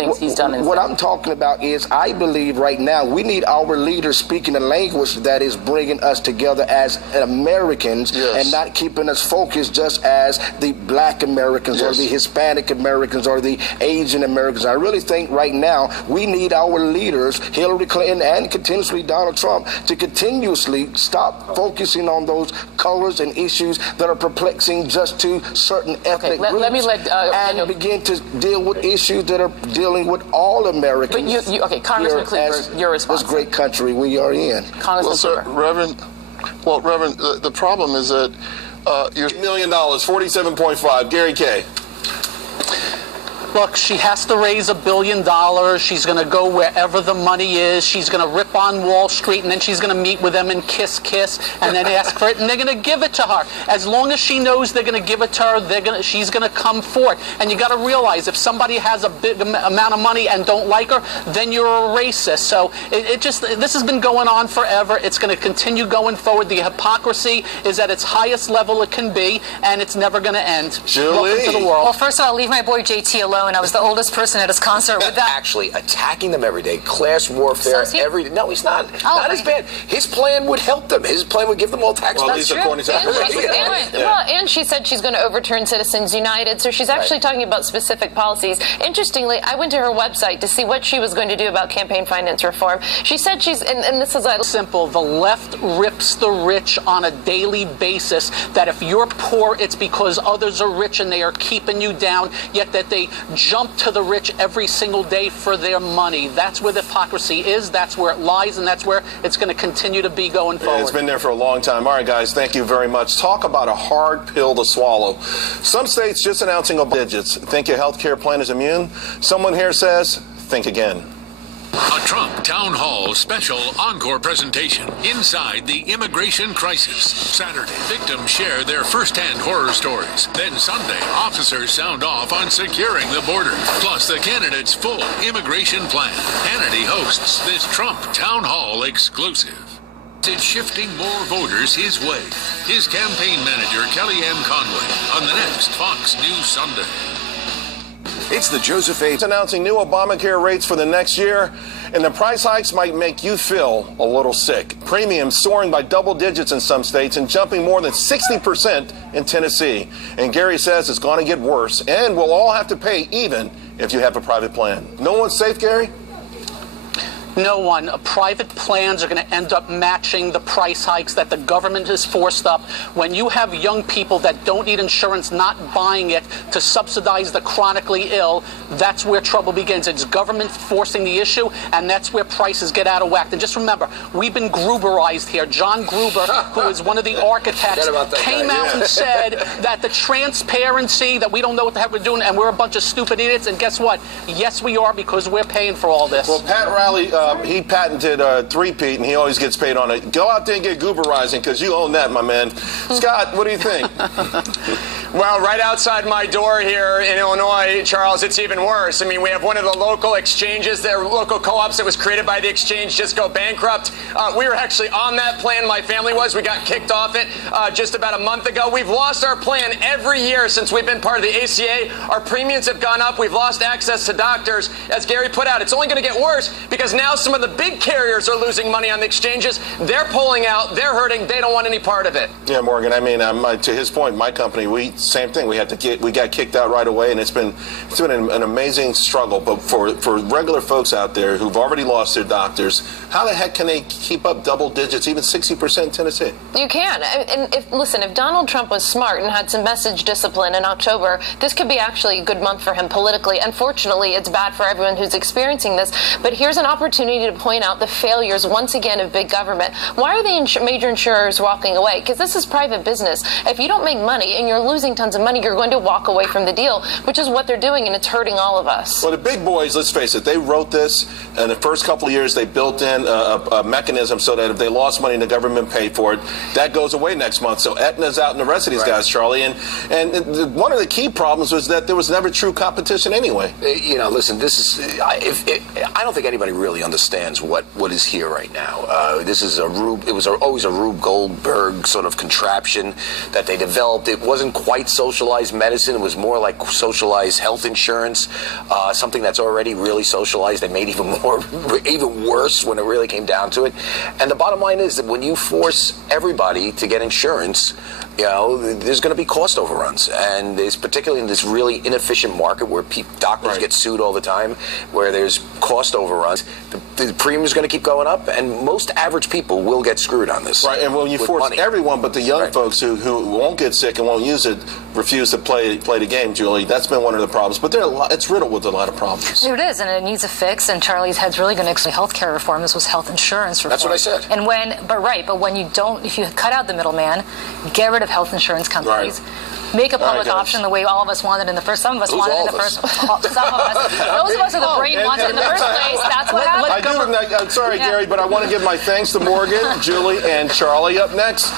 things he's done. What I'm talking about is I believe right now we need our leaders speaking a language that is bringing us together as Americans and not keeping us focused just as the Black Americans or the Hispanic Americans or the Asian Americans. I really think right now we need our leaders, Hillary Clinton and continuously Donald Trump, to continuously stop focusing on those colors and issues that are perplexing just to certain ethnic groups and begin to deal with issues that are dealing with all Americans. But Congressman Cleaver, your response. This great country we are in. Congressman Cleaver. Reverend, the problem is that you're $1 million, 47.5. Gary Kay. Look, she has to raise $1 billion. She's going to go wherever the money is. She's going to rip on Wall Street, and then she's going to meet with them and kiss, and then ask for it, and they're going to give it to her. As long as she knows they're going to give it to her, she's going to come forward. And you got to realize, if somebody has a big amount of money and don't like her, then you're a racist. So this has been going on forever. It's going to continue going forward. The hypocrisy is at its highest level it can be, and it's never going to end. Julie. Welcome to the world. Well, first I'll leave my boy JT alone. I was the oldest person at his concert with that. Actually attacking them every day, class warfare every day. No, he's not. Not as bad. His plan would help them. His plan would give them all tax breaks. That's true. And she said she's going to overturn Citizens United, so she's actually talking about specific policies. Interestingly, I went to her website to see what she was going to do about campaign finance reform. She said she's, and this is simple, the left rips the rich on a daily basis, that if you're poor, it's because others are rich and they are keeping you down, yet that they jump to the rich every single day for their money. That's where the hypocrisy is, that's where it lies, and that's where it's going to continue to be going forward. It's been there for a long time. All right, guys, thank you very much. Talk about a hard pill to swallow. Some states just announcing digits. Think your health care plan is immune? Someone here says, think again. A Trump Town Hall special encore presentation inside the immigration crisis. Saturday, victims share their first-hand horror stories. Then Sunday, officers sound off on securing the border. Plus the candidate's full immigration plan. Hannity hosts this Trump Town Hall exclusive. It's shifting more voters his way. His campaign manager, Kellyanne Conway, on the next Fox News Sunday. It's the Joseph A. announcing new Obamacare rates for the next year, and the price hikes might make you feel a little sick. Premiums soaring by double digits in some states and jumping more than 60% in Tennessee. And Gary says it's going to get worse, and we'll all have to pay even if you have a private plan. No one's safe, Gary? No one. Private plans are going to end up matching the price hikes that the government has forced up. When you have young people that don't need insurance not buying it to subsidize the chronically ill, that's where trouble begins. It's government forcing the issue, and that's where prices get out of whack. And just remember, we've been Gruberized here. John Gruber, who is one of the architects, came out and said that the transparency, that we don't know what the heck we're doing, and we're a bunch of stupid idiots. And guess what? Yes, we are, because we're paying for all this. Well, Pat Riley, he patented three-peat, and he always gets paid on it. Go out there and get Gruberizing, because you own that, my man. Scott, what do you think? Well, right outside my door here in Illinois, Charles, it's even worse. I mean, we have one of the local exchanges, their local co-ops that was created by the exchange just go bankrupt. We were actually on that plan, my family was. We got kicked off it just about a month ago. We've lost our plan every year since we've been part of the ACA. Our premiums have gone up. We've lost access to doctors. As Gary put out, it's only going to get worse because now some of the big carriers are losing money on the exchanges. They're pulling out. They're hurting. They don't want any part of it. Yeah, Morgan, I mean, to his point, my company, same thing. We got kicked out right away, and it's been an amazing struggle. But for regular folks out there who've already lost their doctors, how the heck can they keep up double digits, even 60% in Tennessee? You can. And if Donald Trump was smart and had some message discipline in October, this could be actually a good month for him politically. Unfortunately, it's bad for everyone who's experiencing this. But here's an opportunity to point out the failures once again of big government. Why are the major insurers walking away? Because this is private business. If you don't make money and you're losing tons of money, you're going to walk away from the deal, which is what they're doing, and it's hurting all of us. Well, the big boys, let's face it, they wrote this, and the first couple of years they built in a mechanism so that if they lost money, the government paid for it. That goes away next month. So Aetna's out and the rest of these guys, Charlie. And one of the key problems was that there was never true competition anyway. Listen, this is I don't think anybody really understands what is here right now. This is always a Rube Goldberg sort of contraption that they developed. It wasn't quite quite socialized medicine. It was more like socialized health insurance, something that's already really socialized and made even worse when it really came down to it. And the bottom line is that when you force everybody to get insurance, there's going to be cost overruns, and there's particularly in this really inefficient market where doctors get sued all the time, where there's cost overruns. The premium is going to keep going up, and most average people will get screwed on this. Right, and when you force everyone, but the young folks who won't get sick and won't use it, refuse to play the game, Julie. That's been one of the problems. But it's riddled with a lot of problems. It is, and it needs a fix. And Charlie's head's really going to explain healthcare reform. This was health insurance reform. That's what I said. And but when you don't, if you cut out the middleman, get rid of health insurance companies. Make a public option the way all of us wanted in the first. Some of us wanted in the first. Some of us. Those of us with the brain wanted in the first place. That's what happened. I'm sorry, Gary, but I want to give my thanks to Morgan, Julie, and Charlie up next.